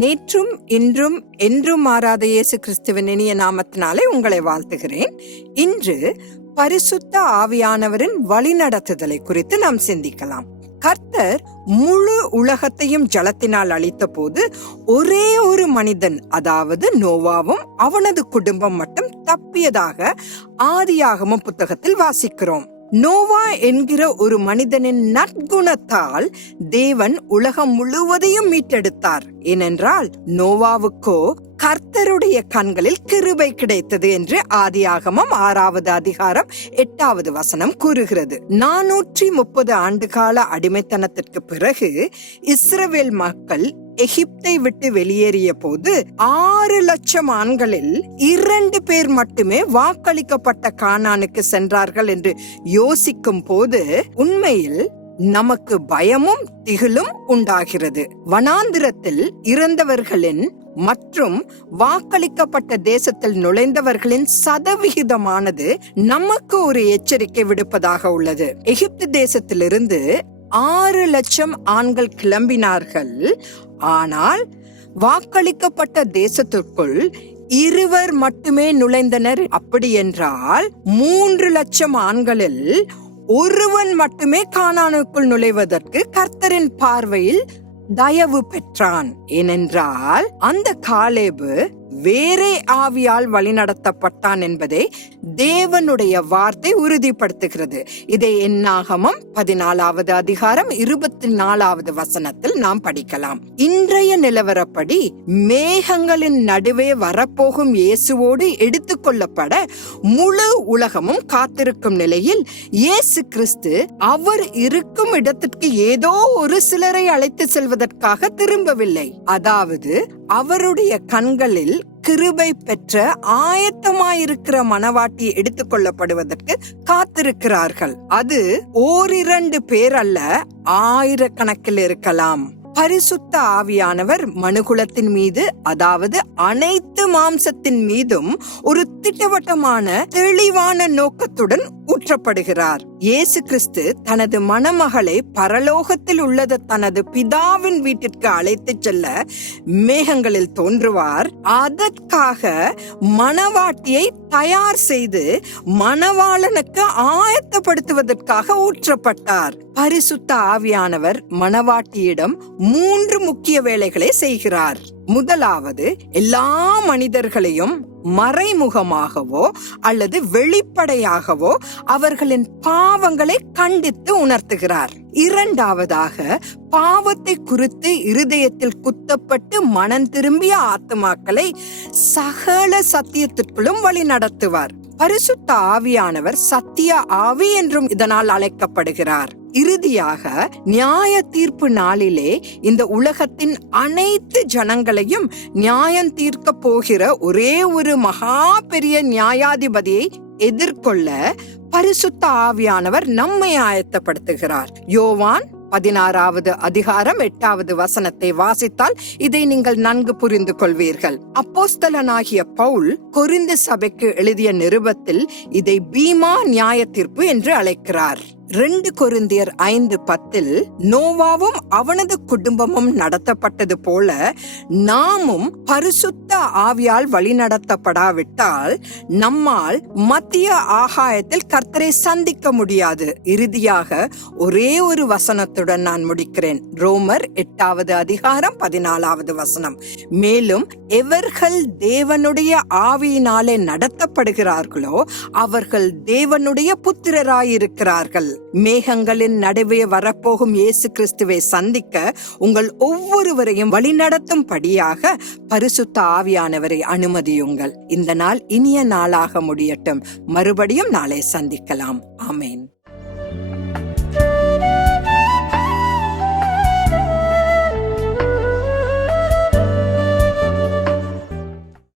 நேற்றும் இன்றும் என்றும் மாறாத இயேசு கிறிஸ்துவின் இனிய நாமத்தினாலே உங்களை வாழ்த்துகிறேன். இன்று பரிசுத்த ஆவியானவரின் வழிநடத்துதலை குறித்து நாம் சிந்திக்கலாம். கர்த்தர் முழு உலகத்தையும் ஜலத்தினால் அழித்த போது ஒரே ஒரு மனிதன் அதாவது நோவாவும் அவனது குடும்பம் மட்டும் தப்பியதாக ஆதியாகமும் புத்தகத்தில் வாசிக்கிறோம். நோவா என்கிற ஒரு மனிதனின் நற்குணத்தால் தேவன் உலகம் முழுவதையும் மீட்டெடுத்தார். ஏனென்றால் நோவாவுக்கோ கர்த்தருடைய கண்களில் கிருபை கிடைத்தது என்று ஆதியாகமம் ஆறாவது அதிகாரம் எட்டாவது வசனம் கூறுகிறது. நானூற்றி முப்பது ஆண்டுகால அடிமைத்தனத்திற்கு பிறகு இஸ்ரவேல் மக்கள் எகிப்தை விட்டு வெளியேறிய போது ஆறு லட்சம் ஆண்களில் இரண்டு பேர் மட்டுமே வாக்களிக்கப்பட்ட கானானுக்கு சென்றார்கள் என்று யோசிக்கும் போது உண்மையில் நமக்கு பயமும் திகிலும் உண்டாகிறது. வனாந்திரத்தில் இறந்தவர்களின் மற்றும் வாக்களிக்கப்பட்ட தேசத்தில் நுழைந்தவர்களின் சதவிகிதமானது நமக்கு ஒரு எச்சரிக்கை விடுப்பதாக உள்ளது. எகிப்து தேசத்திலிருந்து ஆறு லட்சம் ஆண்கள் கிளம்பினார்கள். ஆனால் வாக்களிக்கப்பட்ட தேசத்திற்குள் இருவர் மட்டுமே நுழைந்தனர். அப்படி என்றால் மூன்று லட்சம் ஆண்களில் ஒருவன் மட்டுமே காணானுக்குள் நுழைவதற்கு கர்த்தரின் பார்வையில் தயவு பெற்றான். ஏனென்றால் அந்த காலேபு வேறே ஆவியால் வழிநடத்தப்பட்டான் என்பதை தேவனுடைய வார்த்தை உறுதிப்படுத்துகிறது. இதை என்னாகமம் பதினாலாவது அதிகாரம் இருபத்தி நாலாவது வசனத்தில் நாம் படிக்கலாம். இன்றைய நிலவரப்படி மேகங்களின் நடுவே வரப்போகும் இயேசுவோடு எடுத்துக்கொள்ளப்பட முழு உலகமும் காத்திருக்கும் நிலையில் இயேசு கிறிஸ்து அவர் இருக்கும் இடத்திற்கு ஏதோ ஒரு சிலரை அழைத்து செல்வதற்காக திரும்பவில்லை. அதாவது அவருடைய கண்களில் கிருபை பெற்ற ஆயத்தமாயிருக்கிற மனவாட்டி எடுத்துக்கொள்ளப்படுவதற்கு காத்திருக்கிறார்கள். அது ஓரிரண்டு பேர் அல்ல ஆயிரக்கணக்கில் இருக்கலாம். பரிசுத்த ஆவியானவர் மனுகுலத்தின் மீது அதாவது அனைத்து மாம்சத்தின் மீதும் ஒரு திட்டவட்டமான தெளிவான நோக்கத்துடன் போற்றப்படுகிறார் இயேசு கிறிஸ்து தனது மணமகளை பரலோகத்தில் உள்ளது தனது பிதாவின் வீட்டிற்கு அழைத்து செல்ல மேகங்களில் தோன்றுவார். அதற்காக மணவாட்டியை தயார் செய்து மணவாளனுக்கு ஆயத்தப்படுத்துவதற்காக ஊற்றப்பட்டார். பரிசுத்த ஆவியானவர் மணவாட்டியிடம் மூன்று முக்கிய வேலைகளை செய்கிறார். முதலாவது எல்லா மனிதர்களையும் மறைமுகமாகவோ அல்லது வெளிப்படையாகவோ அவர்களின் பாவங்களை கண்டித்து உணர்த்துகிறார். இரண்டாவதாக பாவத்தை குறித்து இருதயத்தில் குத்தப்பட்டு மனம் திரும்பிய ஆத்மாக்களை சகல சத்தியத்திற்குள்ளும் வழி நடத்துவார். பரிசுத்த ஆவியானவர் சத்திய ஆவி என்றும் இதனால் அழைக்கப்படுகிறார். இறுதியாக நியாய தீர்ப்பு நாளிலே இந்த உலகத்தின் அனைத்து ஜனங்களையும் நியாயம் தீர்க்க போகிற ஒரே ஒரு மகா பெரிய நியாயாதிபதியை எதிர்கொள்ள பரிசுத்த ஆவியானவர் நம்மை ஆயத்தப்படுத்துகிறார். யோவான் பதினாறாவது அதிகாரம் எட்டாவது வசனத்தை வாசித்தால் இதை நீங்கள் நன்கு புரிந்து கொள்வீர்கள். அப்போஸ்தலனாகிய பவுல் கொரிந்து சபைக்கு எழுதிய நிருபத்தில் இதை பீமா நியாய தீர்ப்பு என்று அழைக்கிறார். ரெண்டு கொருந்தியர் ஐந்து பத்தில் நோவாவும் அவனது குடும்பமும் நடத்தப்பட்டது போல நாமும் பரிசுத்த ஆவியால் வழிநடத்தப்படாவிட்டால் நம்மால் மத்திய ஆகாயத்தில் கர்த்தரை சந்திக்க முடியாது. இறுதியாக ஒரே ஒரு வசனத்துடன் நான் முடிக்கிறேன். ரோமர் எட்டாவது அதிகாரம் பதினாலாவது வசனம். மேலும் எவர்கள் தேவனுடைய ஆவியினாலே நடத்தப்படுகிறார்களோ அவர்கள் தேவனுடைய புத்திரராயிருக்கிறார்கள். மேகங்களின் நடுவே வரப்போகும் இயேசு கிறிஸ்துவை சந்திக்க உங்கள் ஒவ்வொருவரையும் வழிநடத்தும் படியாக பரிசுத்த ஆவியானவரை அனுமதியுங்கள். இந்த நாள் இனிய நாளாக முடியட்டும். மறுபடியும் நாளை சந்திக்கலாம். ஆமேன்.